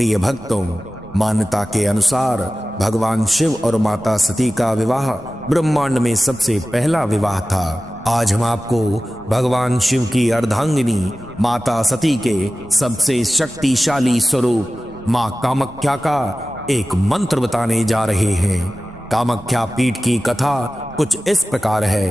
प्रिय भक्तों, मान्यता के अनुसार भगवान शिव और माता सती का विवाह ब्रह्मांड में सबसे पहला विवाह था। आज हम आपको भगवान शिव की अर्धांगिनी माता सती के सबसे शक्तिशाली स्वरूप मां कामाख्या का एक मंत्र बताने जा रहे हैं। कामाख्या पीठ की कथा कुछ इस प्रकार है।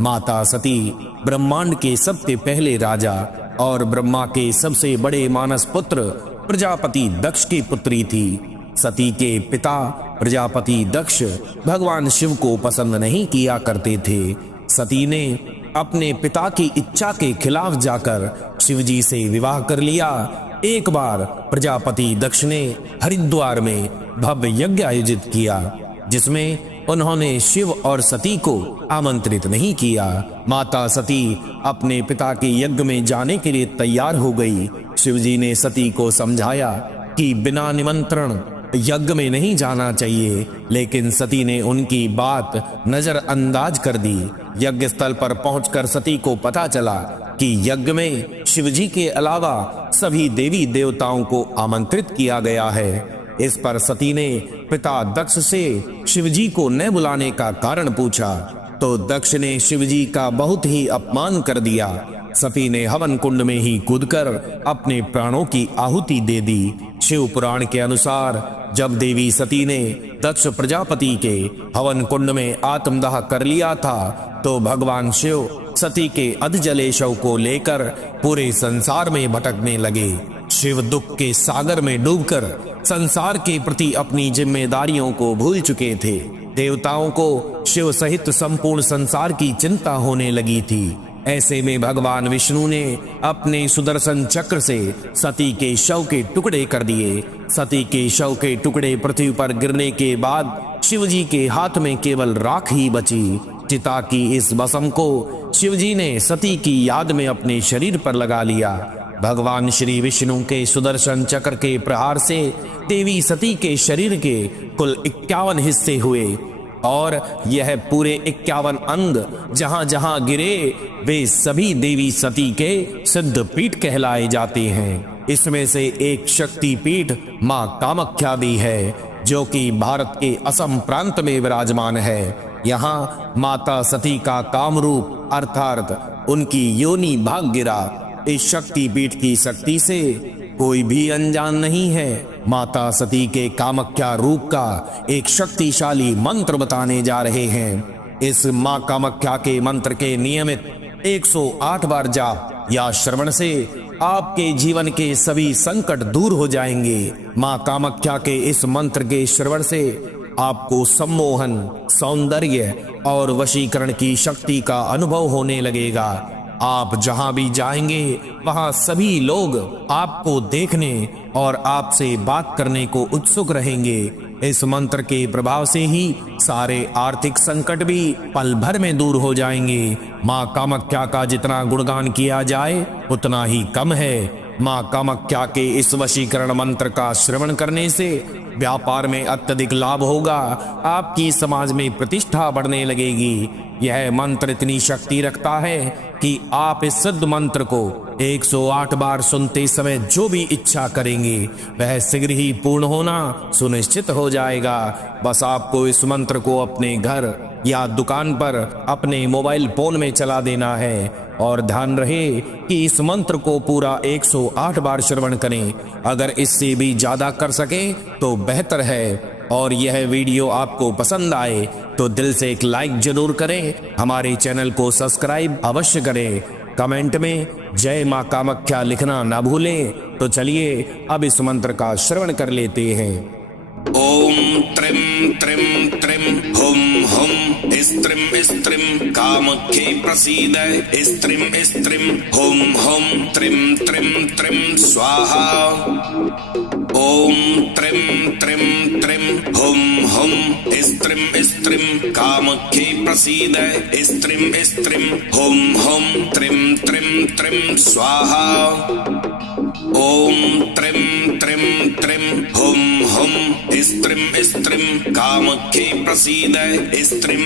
माता सती ब्रह्मांड के सबसे पहले राजा और ब्रह्मा के सबसे बड़े मानस पुत्र प्रजापति दक्ष की पुत्री थी। सती के पिता प्रजापति दक्ष भगवान शिव को पसंद नहीं किया करते थे। सती ने अपने पिता की इच्छा के खिलाफ जाकर शिवजी से विवाह कर लिया। एक बार प्रजापति दक्ष ने हरिद्वार में भव्य यज्ञ आयोजित किया, जिसमें उन्होंने शिव और सती को आमंत्रित नहीं किया। माता सती अपने पिता के यज्ञ में जाने के लिए तैयार हो गई। शिवजी ने सती को समझाया कि बिना निमंत्रण यज्ञ में नहीं जाना चाहिए, लेकिन सती ने उनकी बात नजरअंदाज कर दी। यज्ञ स्थल पर पहुंचकर सती को पता चला कि यज्ञ में शिवजी के अलावा सभी देवी देवताओं को आमंत्रित किया गया है। इस पर सती ने पिता दक्ष से शिवजी को न बुलाने का कारण पूछा, तो दक्ष ने शिवजी का बहुत ही अपमान कर दिया। सती ने हवन कुंड में ही कूदकर अपने प्राणों की आहुति दे दी। शिव पुराण के अनुसार जब देवी सती ने दक्ष प्रजापति के हवन कुंड में आत्मदाह कर लिया था, तो भगवान शिव सती के अधजले शव को लेकर पूरे संसार में भटकने लगे। शिव दुख के सागर में डूबकर संसार के प्रति अपनी जिम्मेदारियों को भूल चुके थे। देवताओं को शिव सहित संपूर्ण संसार की चिंता होने लगी थी। ऐसे में भगवान विष्णु ने अपने सुदर्शन चक्र से सती के शव के टुकड़े कर दिए। सती के शव के टुकड़े पृथ्वी पर गिरने के बाद शिवजी के हाथ में केवल राख ही बची। चिता की इस भस्म को शिवजी ने सती की याद में अपने शरीर पर लगा लिया। भगवान श्री विष्णु के सुदर्शन चक्र के प्रहार से देवी सती के शरीर के कुल 51 हिस्से हुए और यह पूरे 51 अंग जहां जहां गिरे वे सभी देवी सती के सिद्ध पीठ कहलाए जाते हैं। इसमें से एक शक्ति पीठ मां कामाख्या भी है, जो कि भारत के असम प्रांत में विराजमान है। यहाँ माता सती का कामरूप अर्थात उनकी योनि भाग गिरा। इस शक्ति पीठ की शक्ति से कोई भी अनजान नहीं है। माता सती के कामाख्या रूप का एक शक्तिशाली मंत्र बताने जा रहे हैं। इस मां कामाख्या के मंत्र के नियमित 108 बार जाप या श्रवण से आपके जीवन के सभी संकट दूर हो जाएंगे। मां कामाख्या के इस मंत्र के श्रवण से आपको सम्मोहन, सौंदर्य और वशीकरण की शक्ति का अनुभव होने लगेगा। आप जहां भी जाएंगे वहां सभी लोग आपको देखने और आपसे बात करने को उत्सुक रहेंगे। इस मंत्र के प्रभाव से ही सारे आर्थिक संकट भी पल भर में दूर हो जाएंगे। मां कामाख्या का जितना गुणगान किया जाए उतना ही कम है। मां कामाख्या के इस वशीकरण मंत्र का श्रवण करने से व्यापार में अत्यधिक लाभ होगा। आपकी समाज में प्रतिष्ठा बढ़ने लगेगी। यह मंत्र इतनी शक्ति रखता है कि आप इस सिद्ध मंत्र को 108 बार सुनते समय जो भी इच्छा करेंगे वह शीघ्र ही पूर्ण होना सुनिश्चित हो जाएगा। बस आपको इस मंत्र को अपने घर या दुकान पर अपने मोबाइल फोन में चला देना है और ध्यान रहे कि इस मंत्र को पूरा 108 बार श्रवण करें। अगर इससे भी ज्यादा कर सके तो बेहतर है। और यह वीडियो आपको पसंद आए तो दिल से एक लाइक जरूर करें। हमारे चैनल को सब्सक्राइब अवश्य करें। कमेंट में जय मां कामाख्या लिखना ना भूलें। तो चलिए अब इस मंत्र का श्रवण कर लेते हैं। ओम त्रिम त्रिम त्रिम हुम हुम स्त्रिम स्त्रिम कामाख्ये प्रसीद स्त्रिम हुम हुम त्रिम त्रिम त्रिम स्वाहा। ओम त्रिम त्रिम त्रिम हुम हुम स्त्रिम कामाख्ये प्रसीद स्त्रिम हुम हुम त्रिम त्रिम त्रिम स्वाहा। ओम त्रिम त्रिम त्रिम हुम हुम स्त्रिम कामाख्ये प्रसीद स्त्रिम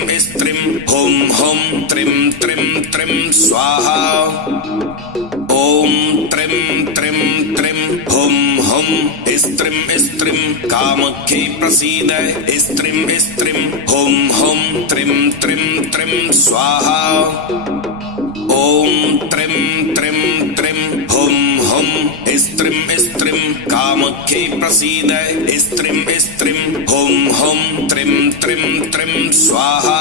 हुम हुम त्रिम त्रिम त्रिम स्वाहा। ओम त्रिम त्रिम त्रिम हुम हुम स्त्रीं स्त्रीं कामख्ये प्रसीद स्त्रीं स्त्रीं हुं हुं त्रीं त्रीं त्रीं स्वाहा ॐ त्रीं त्रीं त्रीं हुं हुं स्त्रीं स्त्रीं कामख्ये प्रसीद स्त्रीं स्त्रीं हुं हुं त्रीं त्रीं त्रीं स्वाहा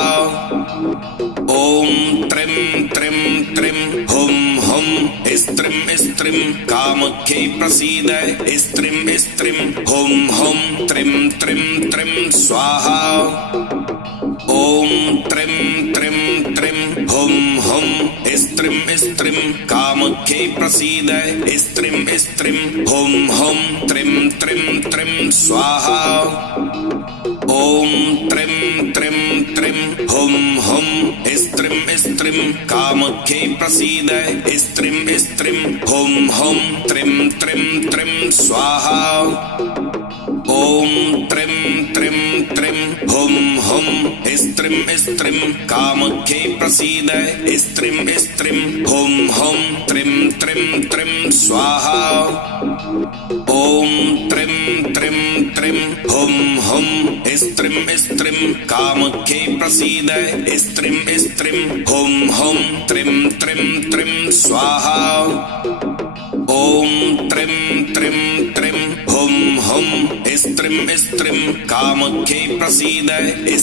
ॐ त्रीं त्रीं त्रीं हुं हुं स्त्रीं स्त्रीं कामख्ये प्रसीद स्त्रीं स्त्रीं हुं हुं त्रीं त्रीं त्रीं स्वाहा ॐ त्रीं त्रीं त्रीं हुं हुं स्त्रीं स्त्रीं कामख्ये प्रसीद स्त्रीं स्त्रीं हुं हुं त्रीं त्रीं त्रीं स्वाहा ॐ त्रीं त्रीं त्रीं हुं हुं स्त्रीं स्त्रीं कामख्ये प्रसीद स्त्रीं स्त्रीं हुं हुं त्रीं त्रीं त्रीं स्वाहा ॐ त्रीं त्रीं त्रीं हुं हुं स्त्रीं स्त्रीं कामख्ये प्रसीद स्त्रीं स्त्रीं हुं हुं त्रीं त्रीं त्रीं स्वाहा ॐ त्रीं त्रीं त्रीं हुं हुं स्त्रीं स्त्रीं कामख्ये प्रसीद स्त्रीं स्त्रीं हुं हुं त्रीं त्रीं त्रीं स्वाहा ॐ त्रीं त्रीं त्रीं हुं हुं स्त्रीं स्त्रीं कामख्ये प्रसीद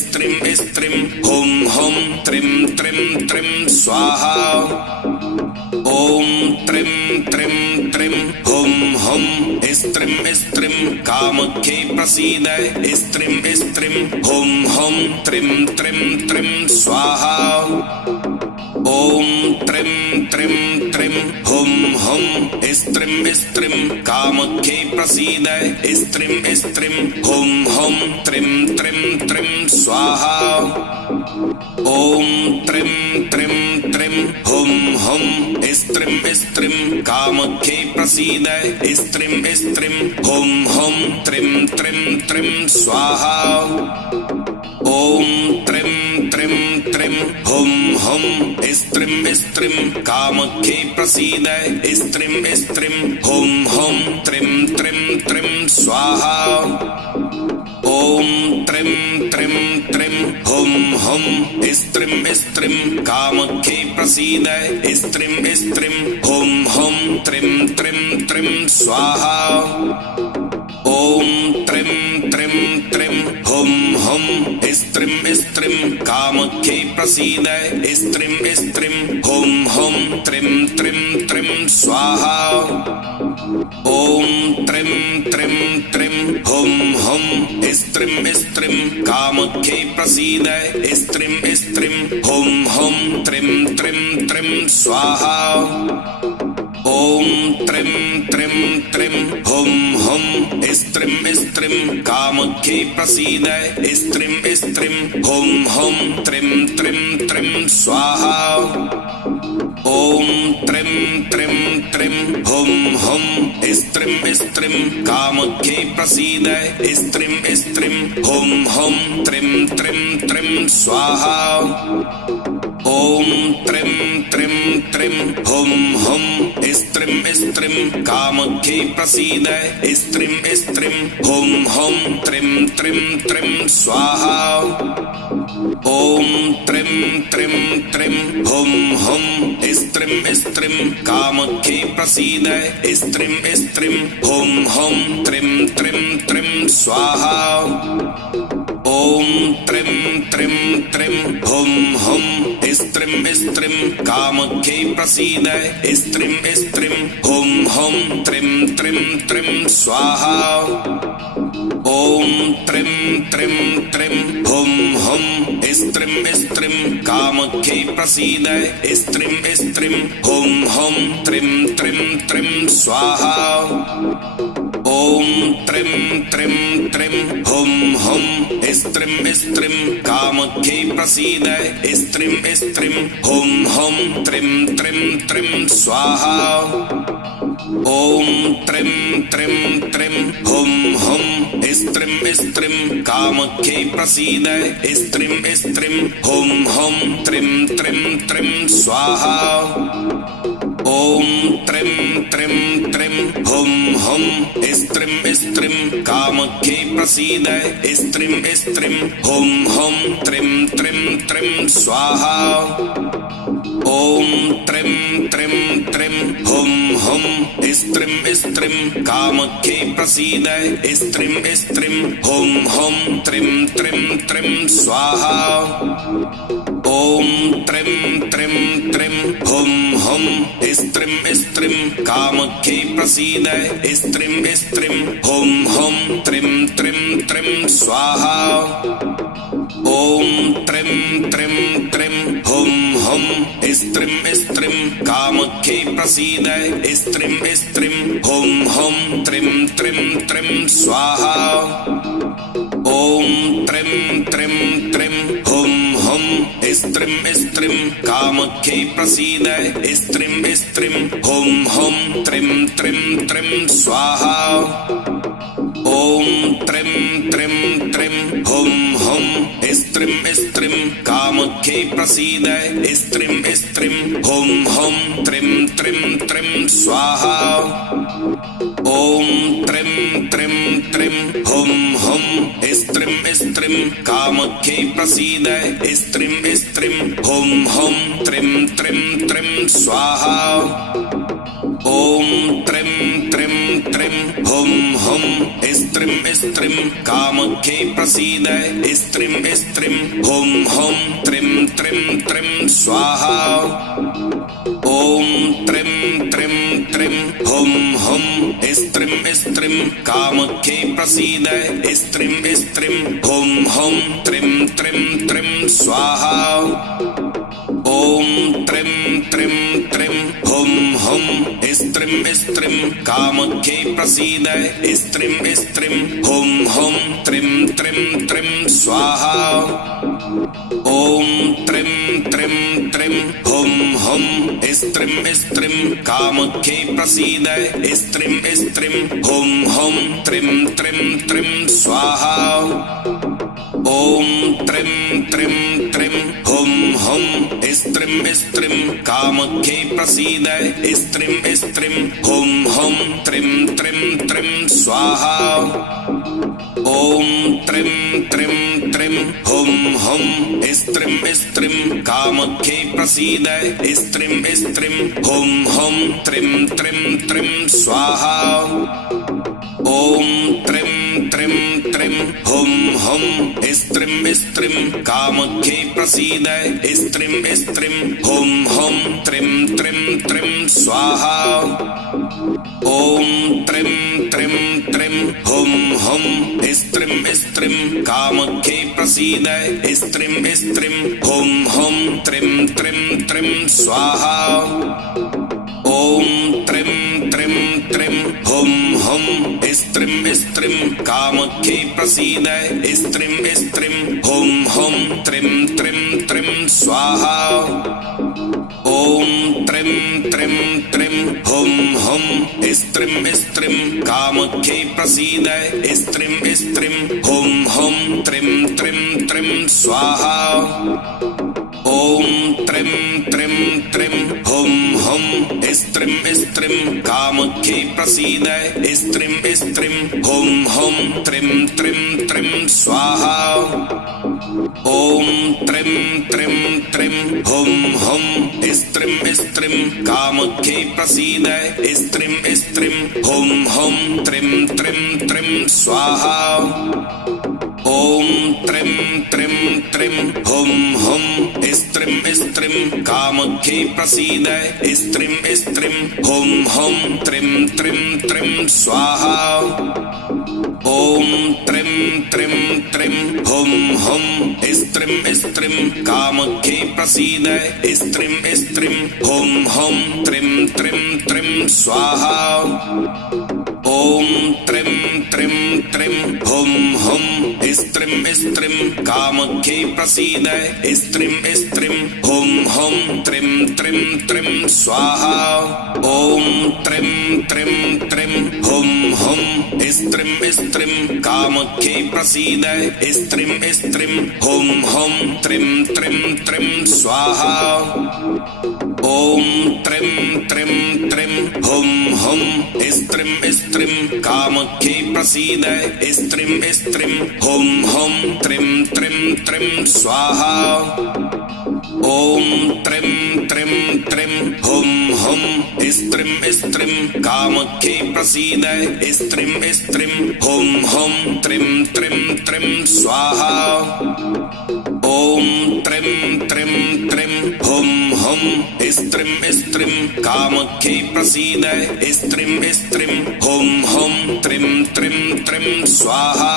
स्त्रीं स्त्रीं हुं हुं त्रीं त्रीं त्रीं स्वाहा ॐ त्रीं त्रीं त्रीं हुं हुं स्त्रीं स्त्रीं कामख्ये प्रसीद स्त्रीं स्त्रीं हुं हुं त्रीं त्रीं त्रीं स्वाहा ॐ त्रीं त्रीं त्रीं हुं हुं स्त्रीं स्त्रीं कामख्ये प्रसीद स्त्रीं स्त्रीं हुं हुं त्रीं त्रीं त्रीं स्वाहा ॐ त्रीं त्रीं त्रीं हुं हुं स्त्रीं स्त्रीं कामख्ये प्रसीद स्त्रीं स्त्रीं हुं हुं त्रीं त्रीं त्रीं स्वाहा ॐ त्रीं त्रीं त्रीं हुं हुं स्त्रीं स्त्रीं कामख्ये प्रसीद स्त्रीं स्त्रीं हुं हुं त्रीं त्रीं त्रीं स्वाहा ॐ त्रीं त्रीं त्रीं हुं हुं स्त्रीं स्त्रीं कामख्ये प्रसीद स्त्रीं स्त्रीं हुं हुं त्रीं त्रीं त्रीं स्वाहा ॐ त्रीं त्रीं त्रीं हुं हुं स्त्रीं स्त्रीं कामख्ये प्रसीद स्त्रीं स्त्रीं हुं हुं त्रीं त्रीं त्रीं स्वाहा ॐ त्रीं त्रीं त्रीं हुं हुं स्त्रीं स्त्रीं कामख्ये प्रसीद स्त्रीं स्त्रीं हुं हुं त्रीं त्रीं त्रीं स्वाहा ॐ त्रीं त्रीं त्रीं हुं हुं स्त्रीं स्त्रीं कामख्ये प्रसीद स्त्रीं स्त्रीं हुं हुं त्रीं त्रीं त्रीं स्वाहा ॐ त्रीं त्रीं त्रीं हुं हुं स्त्रीं स्त्रीं कामख्ये प्रसीद स्त्रीं स्त्रीं हुं हुं त्रीं त्रीं त्रीं स्वाहा ॐ त्रीं त्रीं त्रीं हुं हुं स्त्रीं स्त्रीं कामख्ये प्रसीद स्त्रीं स्त्रीं हुं हुं त्रीं त्रीं त्रीं स्वाहा ॐ त्रीं त्रीं त्रीं हुं हुं स्त्रीं स्त्रीं कामख्ये प्रसीद स्त्रीं स्त्रीं हुं हुं त्रीं त्रीं त्रीं स्वाहा ॐ त्रीं त्रीं त्रीं हुं हुं स्त्रीं स्त्रीं कामख्ये प्रसीद स्त्रीं स्त्रीं हुं हुं त्रीं त्रीं त्रीं स्वाहा ॐ त्रीं त्रीं त्रीं हुं हुं स्त्रीं स्त्रीं कामख्ये प्रसीद स्त्रीं स्त्रीं हुं हुं त्रीं त्रीं त्रीं स्वाहा ॐ त्रीं त्रीं त्रीं हुं हुं स्त्रीं स्त्रीं कामख्ये प्रसीद स्त्रीं स्त्रीं हुं हुं त्रीं त्रीं त्रीं स्वाहा ॐ त्रीं त्रीं त्रीं हुं हुं स्त्रीं स्त्रीं कामख्ये प्रसीद स्त्रीं स्त्रीं हुं हुं त्रीं त्रीं त्रीं स्वाहा ॐ त्रीं त्रीं त्रीं हुं हुं स्त्रीं स्त्रीं कामख्ये प्रसीद स्त्रीं स्त्रीं हुं हुं त्रीं त्रीं त्रीं स्वाहा ॐ त्रीं त्रीं त्रीं हुं हुं स्त्रीं स्त्रीं कामख्ये प्रसीद स्त्रीं स्त्रीं हुं हुं त्रीं त्रीं त्रीं स्वाहा ॐ त्रीं त्रीं त्रीं हुं हुं स्त्रीं स्त्रीं कामख्ये प्रसीद स्त्रीं स्त्रीं हुं हुं त्रीं त्रीं त्रीं स्वाहा ॐ त्रीं त्रीं त्रीं हुं हुं स्त्रीं स्त्रीं कामख्ये प्रसीद स्त्रीं स्त्रीं हुं हुं त्रीं त्रीं त्रीं स्वाहा ॐ त्रीं त्रीं त्रीं हुं हुं स्त्रीं स्त्रीं कामख्ये प्रसीद स्त्रीं स्त्रीं हुं हुं त्रीं त्रीं त्रीं स्वाहा ॐ त्रीं त्रीं त्रीं हुं हुं स्त्रीं स्त्रीं कामख्ये प्रसीद स्त्रीं स्त्रीं हुं हुं त्रीं त्रीं त्रीं स्वाहा ॐ त्रीं त्रीं त्रीं हुं हुं स्त्रीं स्त्रीं कामख्ये प्रसीद स्त्रीं स्त्रीं हुं हुं त्रीं त्रीं त्रीं स्वाहा ॐ त्रीं त्रीं त्रीं हुं हुं स्त्रीं स्त्रीं कामख्ये प्रसीद स्त्रीं स्त्रीं हुं हुं त्रीं त्रीं त्रीं स्वाहा ॐ त्रीं त्रीं त्रीं हुं हुं स्त्रीं स्त्रीं कामख्ये प्रसीद स्त्रीं स्त्रीं हुं हुं त्रीं त्रीं त्रीं स्वाहा ॐ त्रीं त्रीं त्रीं हुं हुं स्त्रीं स्त्रीं कामख्ये प्रसीद स्त्रीं स्त्रीं हुं हुं त्रीं त्रीं त्रीं स्वाहा ॐ त्रीं त्रीं त्रीं हुं हुं स्त्रीं स्त्रीं कामख्ये प्रसीद स्त्रीं स्त्रीं हुं हुं त्रीं त्रीं त्रीं स्वाहा ॐ त्रीं त्रीं त्रीं हुं हुं स्त्रीं स्त्रीं कामख्ये प्रसीद स्त्रीं स्त्रीं हुं हुं त्रीं त्रीं त्रीं स्वाहा ॐ त्रीं त्रीं त्रीं हुं हुं स्त्रीं स्त्रीं कामख्ये प्रसीद स्त्रीं स्त्रीं हुं हुं त्रीं त्रीं त्रीं स्वाहा ॐ त्रीं त्रीं त्रीं हुं हुं स्त्रीं स्त्रीं कामख्ये प्रसीद स्त्रीं स्त्रीं हुं हुं त्रीं त्रीं त्रीं स्वाहा ॐ त्रीं त्रीं त्रीं हुं हुं स्त्रीं स्त्रीं कामख्ये प्रसीद स्त्रीं स्त्रीं हुं हुं त्रीं त्रीं त्रीं स्वाहा ॐ त्रीं त्रीं त्रीं हुं हुं स्त्रीं स्त्रीं कामख्ये प्रसीद स्त्रीं स्त्रीं हुं हुं त्रीं त्रीं त्रीं स्वाहा ॐ त्रीं त्रीं त्रीं हुं हुं स्त्रीं स्त्रीं कामख्ये प्रसीद स्त्रीं स्त्रीं हुं हुं त्रीं त्रीं त्रीं स्वाहा ॐ त्रीं त्रीं त्रीं हुं हुं स्त्रीं स्त्रीं कामख्ये प्रसीद स्त्रीं स्त्रीं हुं हुं त्रीं त्रीं त्रीं स्वाहा ॐ त्रीं त्रीं त्रीं हुं हुं स्त्रीं स्त्रीं कामख्ये प्रसीद स्त्रीं स्त्रीं हुं हुं त्रीं त्रीं त्रीं स्वाहा ॐ त्रीं त्रीं त्रीं हुं हुं स्त्रीं स्त्रीं कामख्ये प्रसीद स्त्रीं स्त्रीं हुं हुं त्रीं त्रीं त्रीं स्वाहा ॐ त्रीं त्रीं त्रीं हुं हुं स्त्रीं स्त्रीं कामख्ये प्रसीद स्त्रीं स्त्रीं हुं हुं त्रीं त्रीं त्रीं स्वाहा ॐ त्रीं त्रीं त्रीं हुं हुं स्त्रीं स्त्रीं कामख्ये प्रसीद स्त्रीं स्त्रीं हुं हुं त्रीं त्रीं त्रीं स्वाहा ॐ त्रीं त्रीं त्रीं हुं हुं स्त्रीं स्त्रीं कामख्ये प्रसीद स्त्रीं स्त्रीं हुं हुं त्रीं त्रीं त्रीं स्वाहा ॐ त्रीं त्रीं त्रीं हुं हुं स्त्रीं स्त्रीं स्त्रीं कामख्ये प्रसीद स्त्रीं स्त्रीं हुं हुं त्रीं त्रीं त्रीं स्वाहा ॐ त्रीं त्रीं त्रीं हुं हुं स्त्रीं स्त्रीं कामख्ये प्रसीद स्त्रीं स्त्रीं हुं हुं त्रीं त्रीं त्रीं स्वाहा ॐ त्रीं त्रीं त्रीं हुं हुं स्त्रीं स्त्रीं कामख्ये प्रसीद स्त्रीं स्त्रीं हुं हुं त्रीं त्रीं त्रीं स्वाहा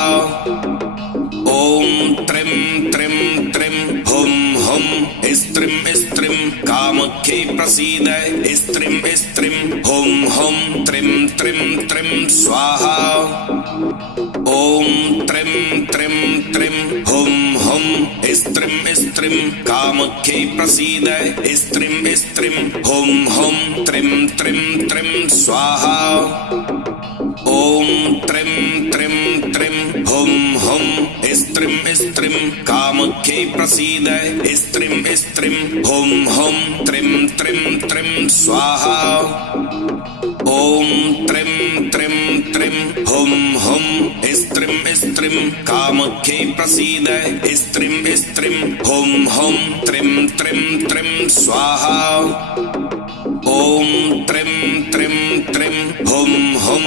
ॐ त्रीं त्रीं त्रीं हुं हुं स्त्रीं स्त्रीं कामख्ये प्रसीद स्त्रीं स्त्रीं हुं हुं त्रीं त्रीं त्रीं स्वाहा ॐ त्रीं त्रीं त्रीं हुं हुं स्त्रीं स्त्रीं कामख्ये प्रसीद स्त्रीं स्त्रीं हुं हुं त्रीं त्रीं त्रीं स्वाहा ॐ त्रीं त्रीं त्रीं हुं हुं स्त्रीं स्त्रीं कामख्ये प्रसीद स्त्रीं स्त्रीं हुं हुं त्रीं त्रीं त्रीं स्वाहा ॐ त्रीं त्रीं त्रीं हुं हुं स्त्रीं स्त्रीं कामख्ये प्रसीद स्त्रीं स्त्रीं हुं हुं त्रीं त्रीं त्रीं स्वाहा ॐ त्रीं त्रीं त्रीं हुं हुं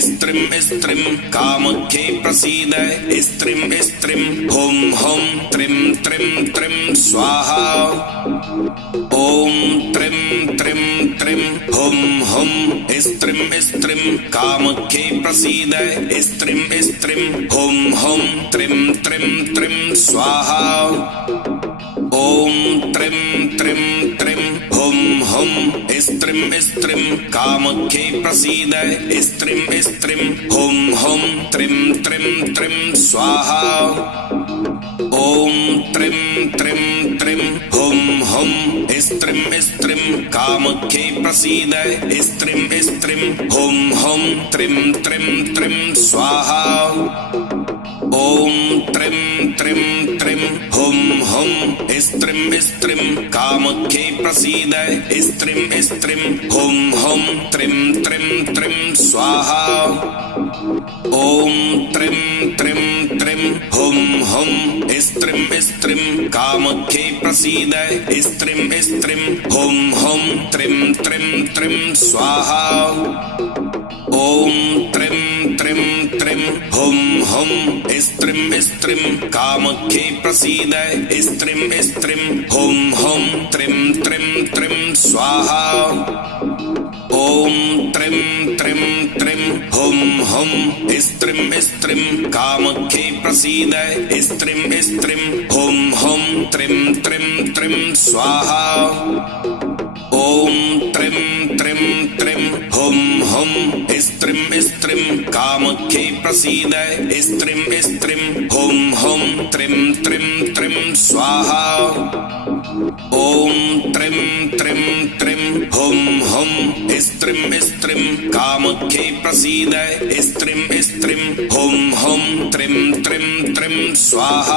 स्त्रीं स्त्रीं कामख्ये प्रसीद स्त्रीं स्त्रीं हुं हुं त्रीं त्रीं त्रीं स्वाहा ॐ त्रीं त्रीं त्रीं हुं हुं स्त्रीं स्त्रीं कामख्ये प्रसीद स्त्रीं स्त्रीं हुं हुं त्रीं त्रीं त्रीं स्वाहा ॐ त्रीं त्रीं त्रीं हुं हुं स्त्रीं स्त्रीं कामख्ये प्रसीद स्त्रीं स्त्रीं हुं हुं त्रीं त्रीं त्रीं स्वाहा ॐ त्रीं त्रीं त्रीं हुं हुं स्त्रीं स्त्रीं कामख्ये प्रसीद स्त्रीं स्त्रीं हुं हुं त्रीं त्रीं त्रीं स्वाहा ॐ त्रीं त्रीं त्रीं हुं हुं स्त्रीं स्त्रीं कामख्ये प्रसीद स्त्रीं स्त्रीं हुं हुं त्रीं त्रीं त्रीं स्वाहा ॐ त्रीं त्रीं त्रीं हुं हुं स्त्रीं स्त्रीं कामख्ये प्रसीद स्त्रीं स्त्रीं हुं हुं त्रीं त्रीं त्रीं स्वाहा ॐ त्रीं त्रीं त्रीं हुं हुं स्त्रीं स्त्रीं कामख्ये प्रसीद स्त्रीं स्त्रीं हुं हुं त्रीं त्रीं त्रीं स्वाहा ॐ त्रीं त्रीं त्रीं हुं हुं स्त्रीं स्त्रीं कामख्ये प्रसीद स्त्रीं स्त्रीं हुं हुं त्रीं त्रीं त्रीं स्वाहा ॐ त्रीं त्रीं त्रीं हुं हुं स्त्रीं स्त्रीं कामख्ये प्रसीद स्त्रीं स्त्रीं हुं हुं त्रीं त्रीं त्रीं स्वाहा ॐ त्रीं त्रीं त्रीं हुं हुं स्त्रीं स्त्रीं कामख्ये प्रसीद स्त्रीं स्त्रीं हुं हुं त्रीं त्रीं त्रीं स्वाहा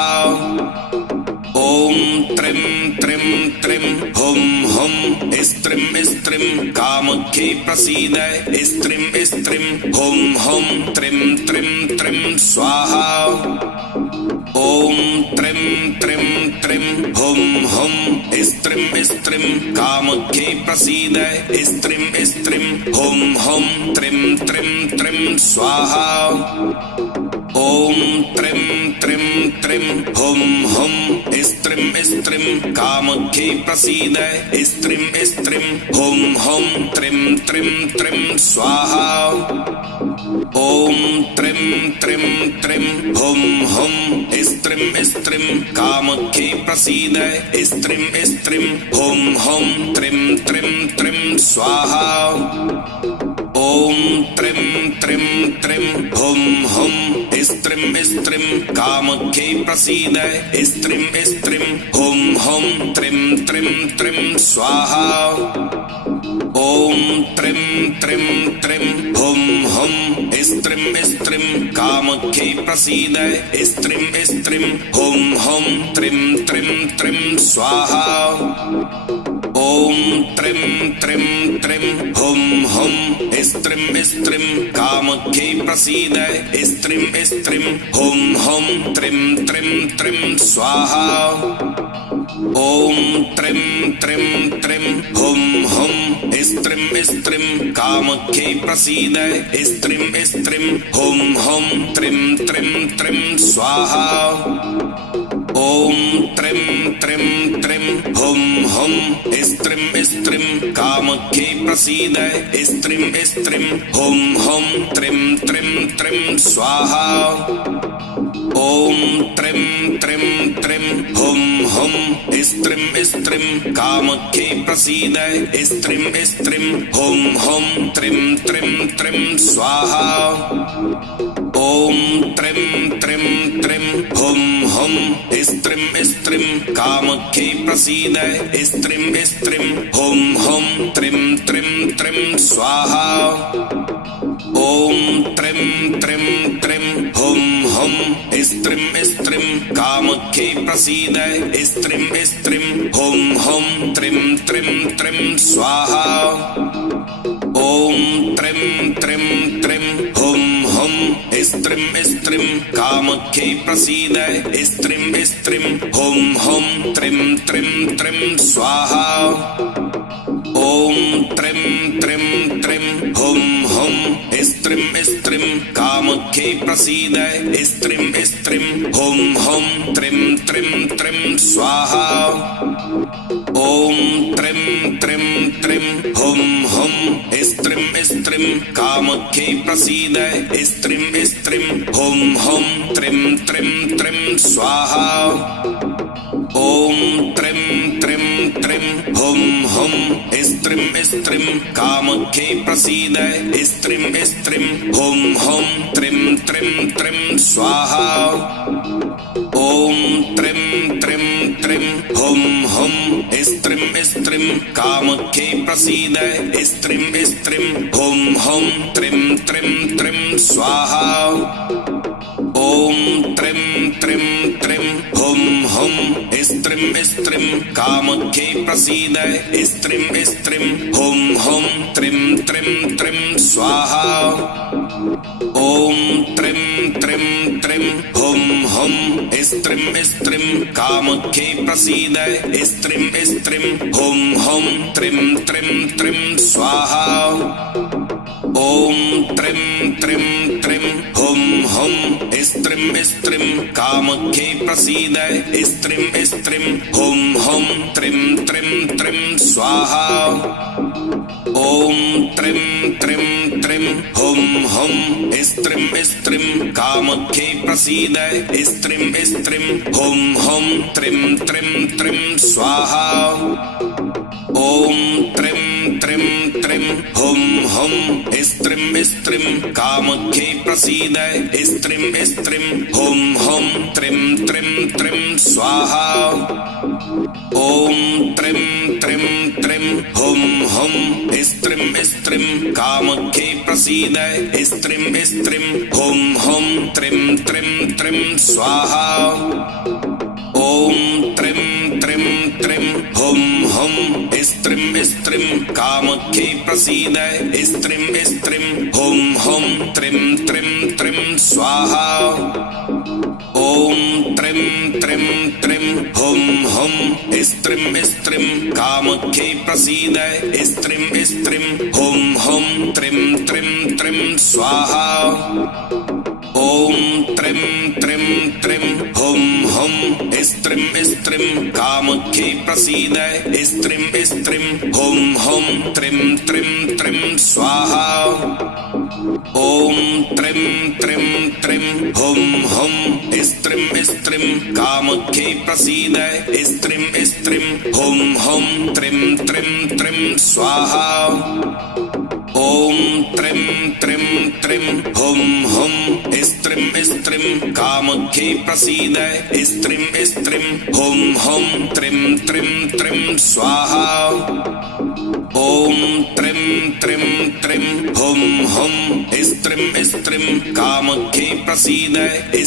ॐ त्रीं त्रीं त्रीं हुं हुं स्त्रीं स्त्रीं कामख्ये प्रसीद स्त्रीं स्त्रीं हुं हुं त्रीं त्रीं त्रीं स्वाहा ॐ त्रीं त्रीं त्रीं हुं हुं स्त्रीं स्त्रीं कामख्ये प्रसीद स्त्रीं स्त्रीं हुं हुं त्रीं त्रीं त्रीं स्वाहा ॐ त्रीं त्रीं त्रीं हुं हुं स्त्रीं स्त्रीं कामख्ये प्रसीद स्त्रीं स्त्रीं हुं हुं त्रीं त्रीं त्रीं स्वाहा ॐ त्रीं त्रीं त्रीं हुं हुं स्त्रीं स्त्रीं कामख्ये प्रसीद स्त्रीं स्त्रीं हुं हुं त्रीं त्रीं त्रीं स्वाहा ॐ त्रीं त्रीं त्रीं हुं हुं स्त्रीं स्त्रीं कामख्ये प्रसीद स्त्रीं स्त्रीं हुं हुं त्रीं त्रीं त्रीं स्वाहा ॐ त्रीं त्रीं त्रीं हुं हुं स्त्रीं स्त्रीं कामख्ये प्रसीद स्त्रीं स्त्रीं हुं हुं त्रीं त्रीं त्रीं स्वाहा ॐ ॐ त्रिं त्रिं त्रिं हुं हुं स्त्रिं स्त्रिं कामख्ये प्रसीद स्त्रिं स्त्रिं हुं हुं त्रिं त्रिं त्रिं स्वाहा ॐ त्रिं त्रिं त्रिं हुं हुं स्त्रिं स्त्रिं कामख्ये प्रसीद स्त्रिं स्त्रिं हुं हुं त्रिं त्रिं त्रिं स्वाहा ॐ त्रिं त्रिं त्रिं हुं हुं स्त्रिं स्त्रिं कामख्ये प्रसीद स्त्रिं स्त्रिं हुं हुं त्रिं त्रिं त्रिं स्वाहा ॐ त्रिं त्रिं त्रिं हुं हुं स्त्रिं स्त्रिं कामख्ये प्रसीद स्त्रिं स्त्रिं हुं हुं त्रिं त्रिं त्रिं स्वाहा ॐ त्रिं त्रिं त्रिं हुं हुं स्त्रिं स्त्रिं कामख्ये प्रसीद स्त्रिं स्त्रिं हुं हुं त्रिं त्रिं त्रिं स्वाहा ॐ त्रिं त्रिं त्रिं हुं हुं स्त्रिं स्त्रिं कामख्ये प्रसीद स्त्रिं स्त्रिं हुं हुं त्रिं त्रिं त्रिं स्वाहा ॐ त्रिं त्रिं त्रिं हुं हुं स्त्रिं स्त्रिं कामख्ये प्रसीद स्त्रिं स्त्रिं हुं हुं त्रिं त्रिं त्रिं स्वाहा ॐ त्रिं त्रिं त्रिं हुं हुं स्त्रिं स्त्रिं कामख्ये प्रसीद स्त्रिं स्त्रिं हुं हुं त्रिं त्रिं त्रिं स्वाहा ॐ त्रिं त्रिं त्रिं हुं हुं स्त्रिं स्त्रिं कामख्ये प्रसीद स्त्रिं स्त्रिं हुं हुं त्रिं त्रिं त्रिं स्वाहा ॐ त्रिं त्रिं त्रिं हुं हुं स्त्रिं स्त्रिं कामख्ये प्रसीद स्त्रिं स्त्रिं हुं हुं त्रिं त्रिं त्रिं स्वाहा ॐ त्रिं त्रिं त्रिं हुं हुं स्त्रिं स्त्रिं कामख्ये प्रसीद स्त्रिं स्त्रिं हुं हुं त्रिं त्रिं त्रिं स्वाहा ॐ त्रिं त्रिं त्रिं हुं हुं स्त्रिं स्त्रिं कामख्ये प्रसीद स्त्रिं स्त्रिं हुं हुं त्रिं त्रिं त्रिं स्वाहा ॐ त्रिं त्रिं त्रिं हुं हुं स्त्रिं स्त्रिं कामख्ये प्रसीद स्त्रिं स्त्रिं हुं हुं त्रिं त्रिं त्रिं स्वाहा ॐ त्रिं त्रिं त्रिं हुं हुं स्त्रिं स्त्रिं कामख्ये प्रसीद स्त्रिं स्त्रिं हुं हुं त्रिं त्रिं त्रिं स्वाहा ॐ त्रिं त्रिं त्रिं हुं हुं स्त्रिं स्त्रिं कामख्ये प्रसीद स्त्रिं स्त्रिं हुं हुं त्रिं त्रिं त्रिं स्वाहा ॐ त्रिं त्रिं त्रिं हुं हुं स्त्रिं स्त्रिं कामख्ये प्रसीद स्त्रिं स्त्रिं हुं हुं त्रिं त्रिं त्रिं स्वाहा ॐ त्रिं त्रिं त्रिं हुं हुं स्त्रिं स्त्रिं कामख्ये प्रसीद स्त्रिं स्त्रिं हुं हुं त्रिं त्रिं त्रिं स्वाहा ॐ त्रिं त्रिं त्रिं हुं हुं स्त्रिं स्त्रिं कामख्ये प्रसीद स्त्रिं स्त्रिं हुं हुं त्रिं त्रिं त्रिं स्वाहा ॐ त्रिं त्रिं त्रिं हुं हुं स्त्रिं स्त्रिं कामख्ये प्रसीद स्त्रिं स्त्रिं हुं हुं त्रिं त्रिं त्रिं स्वाहा ॐ त्रिं त्रिं त्रिं हुं हुं स्त्रिं स्त्रिं कामख्ये प्रसीद स्त्रिं स्त्रिं हुं हुं त्रिं त्रिं त्रिं स्वाहा ॐ त्रिं त्रिं त्रिं हुं हुं स्त्रिं स्त्रिं कामख्ये प्रसीद स्त्रिं स्त्रिं हुं हुं त्रिं त्रिं त्रिं स्वाहा ॐ त्रिं त्रिं त्रिं हुं हुं स्त्रिं स्त्रिं कामख्ये प्रसीद स्त्रिं स्त्रिं हुं हुं त्रिं त्रिं त्रिं स्वाहा ॐ त्रिं त्रिं त्रिं हुं हुं स्त्रिं स्त्रिं कामख्ये प्रसीद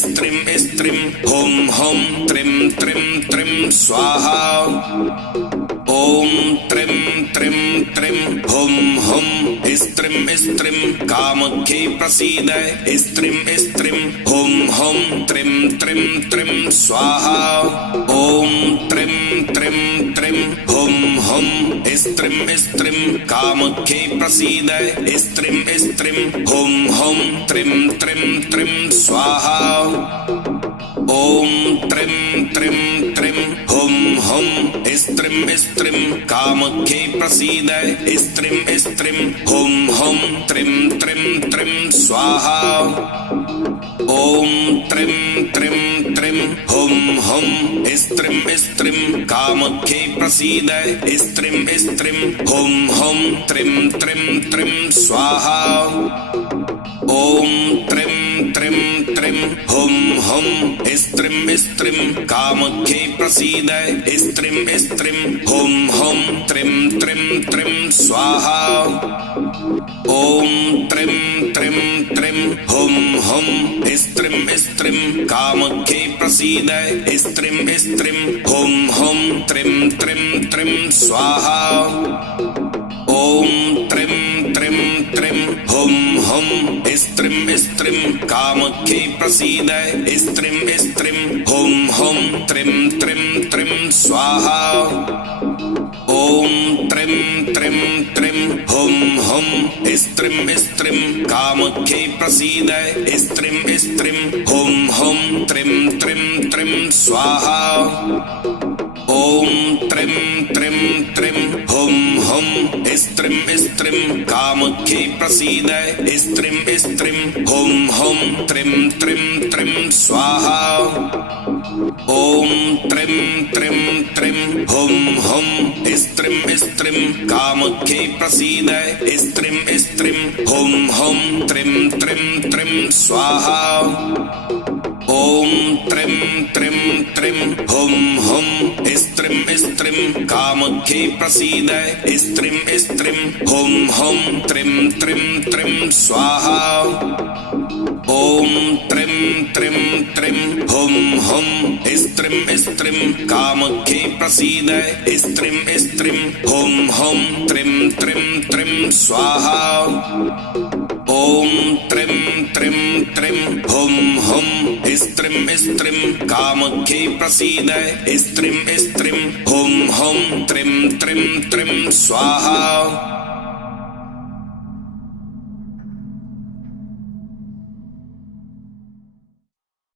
स्त्रिं स्त्रिं हुं हुं त्रिं त्रिं त्रिं स्वाहा ॐ त्रिं त्रिं त्रिं हुं हुं स्त्रिं स्त्रिं कामख्ये प्रसीद स्त्रिं स्त्रिं हुं हुं त्रिं त्रिं त्रिं स्वाहा ॐ त्रिं त्रिं त्रिं हुं हुं स्त्रिं स्त्रिं कामख्ये प्रसीद स्त्रिं स्त्रिं हुं हुं त्रिं त्रिं त्रिं स्वाहा ॐ त्रिं त्रिं त्रिं हुं हुं स्त्रिं स्त्रिं कामख्ये प्रसीद स्त्रिं स्त्रिं हुं हुं त्रिं त्रिं त्रिं स्वाहा ॐ त्रिं त्रिं त्रिं हुं हुं स्त्रिं स्त्रिं कामख्ये प्रसीद स्त्रिं स्त्रिं हुं हुं त्रिं त्रिं त्रिं स्वाहा ॐ त्रिं त्रिं त्रिं हुं हुं स्त्रिं स्त्रिं कामख्ये प्रसीद स्त्रिं स्त्रिं हुं हुं त्रिं त्रिं त्रिं स्वाहा ॐ त्रिं त्रिं त्रिं हुं हुं स्त्रिं स्त्रिं कामख्ये प्रसीद स्त्रिं स्त्रिं हुं हुं त्रिं त्रिं त्रिं स्वाहा ॐ त्रिं त्रिं त्रिं हुं हुं स्त्रिं स्त्रिं कामख्ये प्रसीद स्त्रिं स्त्रिं हुं हुं त्रिं त्रिं त्रिं स्वाहा ॐ त्रिं त्रिं त्रिं हुं हुं स्त्रिं स्त्रिं कामख्ये प्रसीद स्त्रिं स्त्रिं हुं हुं त्रिं त्रिं त्रिं स्वाहा ॐ त्रिं त्रिं त्रिं हुं हुं स्त्रिं स्त्रिं कामख्ये प्रसीद स्त्रिं स्त्रिं हुं हुं त्रिं त्रिं त्रिं स्वाहा ॐ त्रिं त्रिं त्रिं हुं हुं स्त्रिं स्त्रिं कामख्ये प्रसीद स्त्रिं स्त्रिं हुं हुं त्रिं त्रिं त्रिं स्वाहा ॐ त्रिं त्रिं त्रिं हुं हुं स्त्रिं स्त्रिं कामख्ये प्रसीद स्त्रिं स्त्रिं हुं हुं त्रिं त्रिं त्रिं स्वाहा ॐ त्रिं त्रिं त्रिं हुं हुं स्त्रिं स्त्रिं कामख्ये प्रसीद स्त्रिं स्त्रिं हुं हुं त्रिं त्रिं त्रिं स्वाहा ॐ त्रिं त्रिं त्रिं हुं हुं स्त्रिं स्त्रिं कामख्ये प्रसीद स्त्रिं स्त्रिं हुं हुं त्रिं त्रिं त्रिं स्वाहा